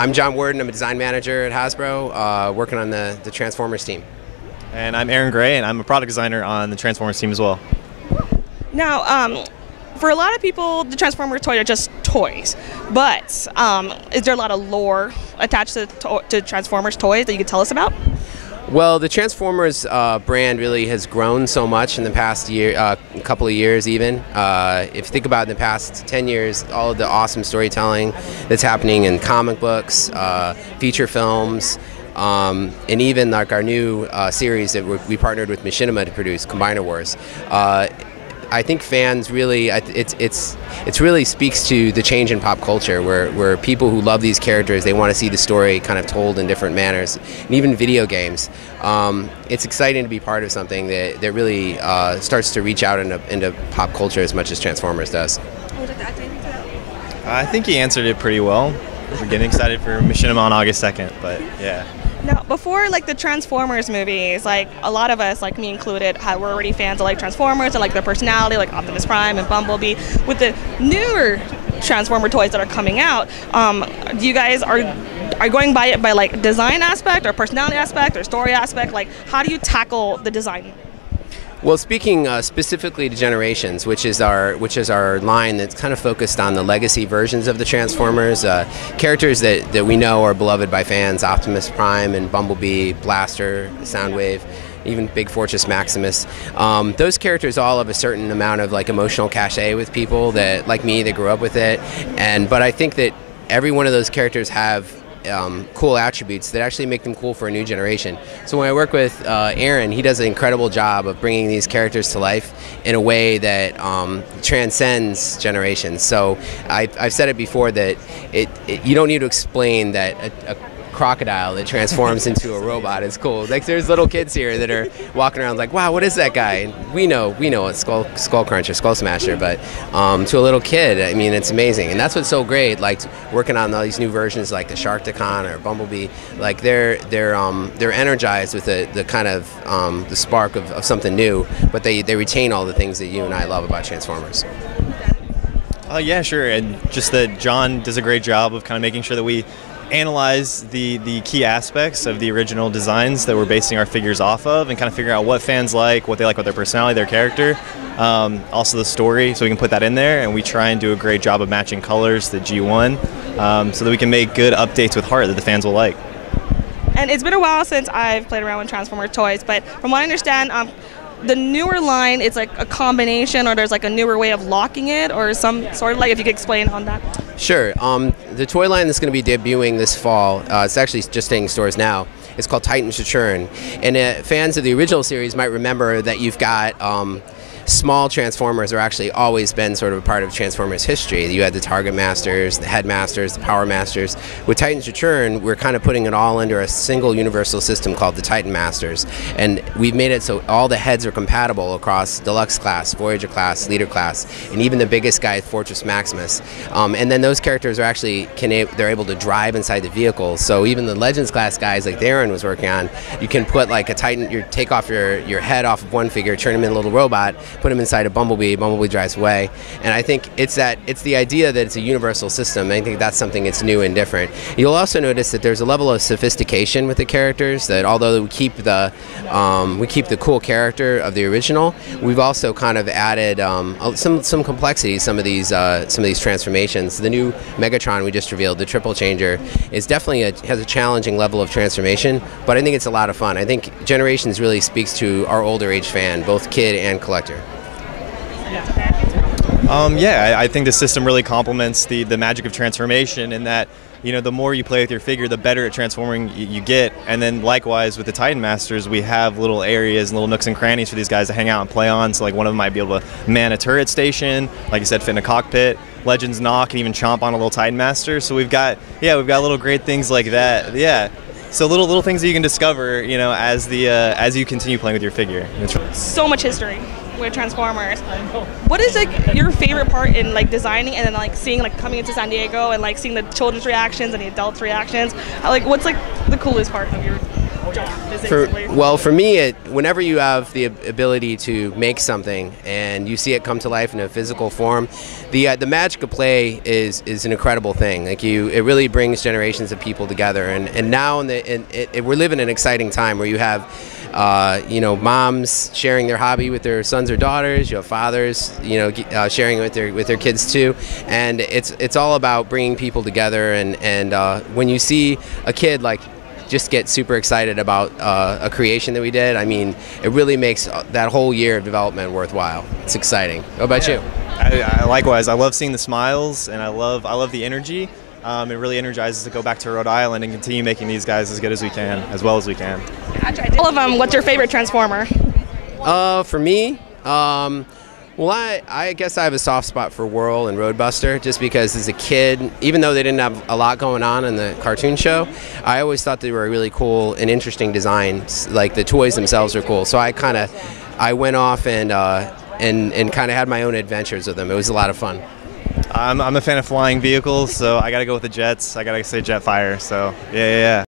I'm John Worden. I'm a design manager at Hasbro, working on the Transformers team. And I'm Aaron Gray, and I'm a product designer on the Transformers team as well. Now, for a lot of people, the Transformers toys are just toys. But is there a lot of lore attached to Transformers toys that you could tell us about? Well, the Transformers brand really has grown so much in the past year, couple of years even. If you think about in the past 10 years, all of the awesome storytelling that's happening in comic books, feature films, and even like our new series that we partnered with Machinima to produce, Combiner Wars. I think fans really, it really speaks to the change in pop culture where people who love these characters, they want to see the story kind of told in different manners, and even video games. It's exciting to be part of something that really starts to reach out into pop culture as much as Transformers does. Would you like to add anything to that? I think he answered it pretty well. We're getting excited for Machinima on August 2nd, but yeah. Now, before like the Transformers movies, like a lot of us, like me included, were already fans of like Transformers and like their personality, like Optimus Prime and Bumblebee. With the newer Transformer toys that are coming out, you guys are going by it by like design aspect or personality aspect or story aspect? Like, how do you tackle the design? Well, speaking specifically to Generations, which is our line that's kind of focused on the legacy versions of the Transformers, characters that we know are beloved by fans, Optimus Prime and Bumblebee, Blaster, Soundwave, even Big Fortress Maximus. Those characters all have a certain amount of like emotional cachet with people that, like me, that grew up with it. But I think that every one of those characters have cool attributes that actually make them cool for a new generation. So when I work with Aaron, he does an incredible job of bringing these characters to life in a way that transcends generations. So I've said it before that you don't need to explain that a crocodile that transforms into a robot is cool. Like, there's little kids here that are walking around like, wow, what is that guy? And we know it's Skull Cruncher, Skull Smasher, but to a little kid, I mean, it's amazing. And that's what's so great, like working on all these new versions like the Sharkticon or Bumblebee, like they're energized with the kind of the spark of something new, but they retain all the things that you and I love about Transformers. Yeah, sure. And just that John does a great job of kind of making sure that we analyze the key aspects of the original designs that we're basing our figures off of and kind of figure out what fans like, what they like with their personality, their character, also the story, so we can put that in there, and we try and do a great job of matching colors to G1 so that we can make good updates with heart that the fans will like. And it's been a while since I've played around with Transformers toys, but from what I understand, the newer line, it's like a combination, or there's like a newer way of locking it, or some sort of, like, if you could explain on that. Sure. The toy line that's going to be debuting this fall, it's actually just hitting stores now. It's called Titans Return. And fans of the original series might remember that you've got small Transformers are actually always been sort of a part of Transformers history. You had the Target Masters, the Headmasters, the Power Masters. With Titans Return, we're kind of putting it all under a single universal system called the Titan Masters. And we've made it so all the heads are compatible across Deluxe class, Voyager class, Leader class, and even the biggest guy, Fortress Maximus. And then those characters are actually, they're able to drive inside the vehicle. So even the Legends class guys like Darren was working on, you can put like a Titan, you take off your head off of one figure, turn him into a little robot, put him inside a Bumblebee drives away. And I think it's the idea that it's a universal system. I think that's something that's new and different. You'll also notice that there's a level of sophistication with the characters, that although we keep the cool character of the original, we've also kind of added some complexity, some of these transformations. The new Megatron we just revealed, the Triple Changer, is definitely has a challenging level of transformation, but I think it's a lot of fun. I think Generations really speaks to our older age fan, both kid and collector. Yeah, I think the system really complements the magic of transformation in that, you know, the more you play with your figure, the better at transforming you get. And then likewise with the Titan Masters, we have little areas and little nooks and crannies for these guys to hang out and play on. So like one of them might be able to man a turret station, like I said, fit in a cockpit. Legends Knock and even chomp on a little Titan Master. So we've got little great things like that. Yeah. So little things that you can discover, you know, as you continue playing with your figure. So much history with Transformers. What is like your favorite part in like designing and then like seeing like coming into San Diego and like seeing the children's reactions and the adults' reactions? Like, what's like the coolest part of your? For me, whenever you have the ability to make something and you see it come to life in a physical form, the magic of play is an incredible thing. Like it really brings generations of people together. And now we're living in an exciting time where you have moms sharing their hobby with their sons or daughters. You have fathers, sharing it with their kids too. And it's all about bringing people together. And when you see a kid just get super excited about a creation that we did, I mean, it really makes that whole year of development worthwhile. It's exciting. What about you? I likewise. I love seeing the smiles, and I love the energy. It really energizes to go back to Rhode Island and continue making these guys as good as we can, as well as we can. All of them. What's your favorite Transformer? For me, well, I guess I have a soft spot for Whirl and Roadbuster, just because as a kid, even though they didn't have a lot going on in the cartoon show, I always thought they were really cool and interesting designs. Like the toys themselves are cool. So I went off and kind of had my own adventures with them. It was a lot of fun. I'm a fan of flying vehicles, so I got to go with the jets. I got to say Jetfire. So yeah.